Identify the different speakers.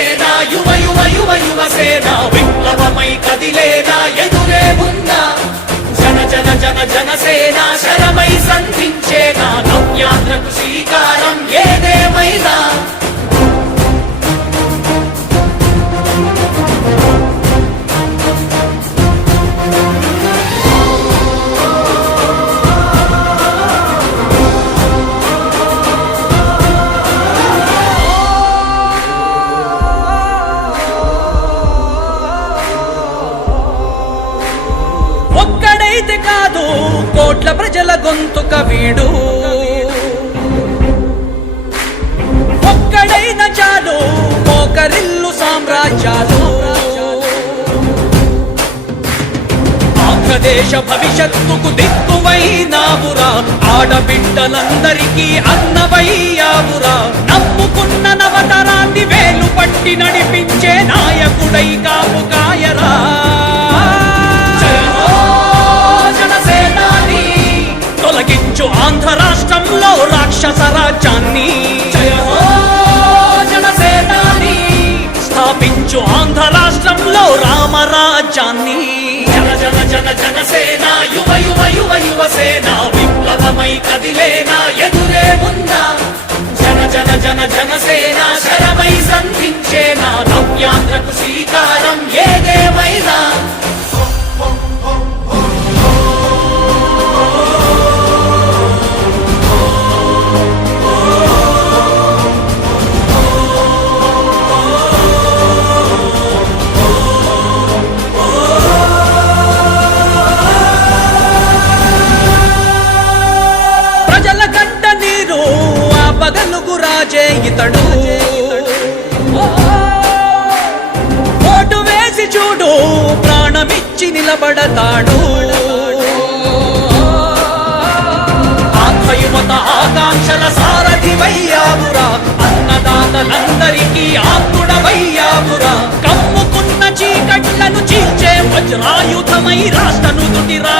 Speaker 1: సేన యువ యువ యువ యువ సేన విప్లవమై కదిలేనా ఎదురే ఉందా జన జన జన జన సేన శరమై సంధించేనా? గొంతుక వీడు ఒక్కడైన చాలు ఒకరిల్లు సామ్రాజ్యాలు. ఆంధ్రదేశ భవిష్యత్తుకు దిక్కువైనావురా ఆడబిడ్డలందరికీ అన్న ఆంధ్ర రాష్ట్రంలో రాక్షస రాజ్యాన్ని స్థాపించు ఆంధ్ర రాష్ట్రంలో రామరాజ్యాన్ని జన జన జన జనసేన యువ యువ యువ యువ సేన విప్లవమై కదిలేనా ఎదురే ఉందా జన జన జన జనసేన శరమై సంధించేనా? నవ్యాంధ్రకు శ్రీకారం చేయితడు. ఓటు వేసి చూడు ప్రాణమిచ్చి నిలబడతాడు. ఆత్మయుమత ఆకాంక్షల సారథివయ్యావురా. అన్నదాతలందరికీ ఆత్ముడవయ్యావురా. కమ్ముకున్న చీకట్లను చీల్చే వజ్రాయుధమై రాష్ట్రను దుటిరా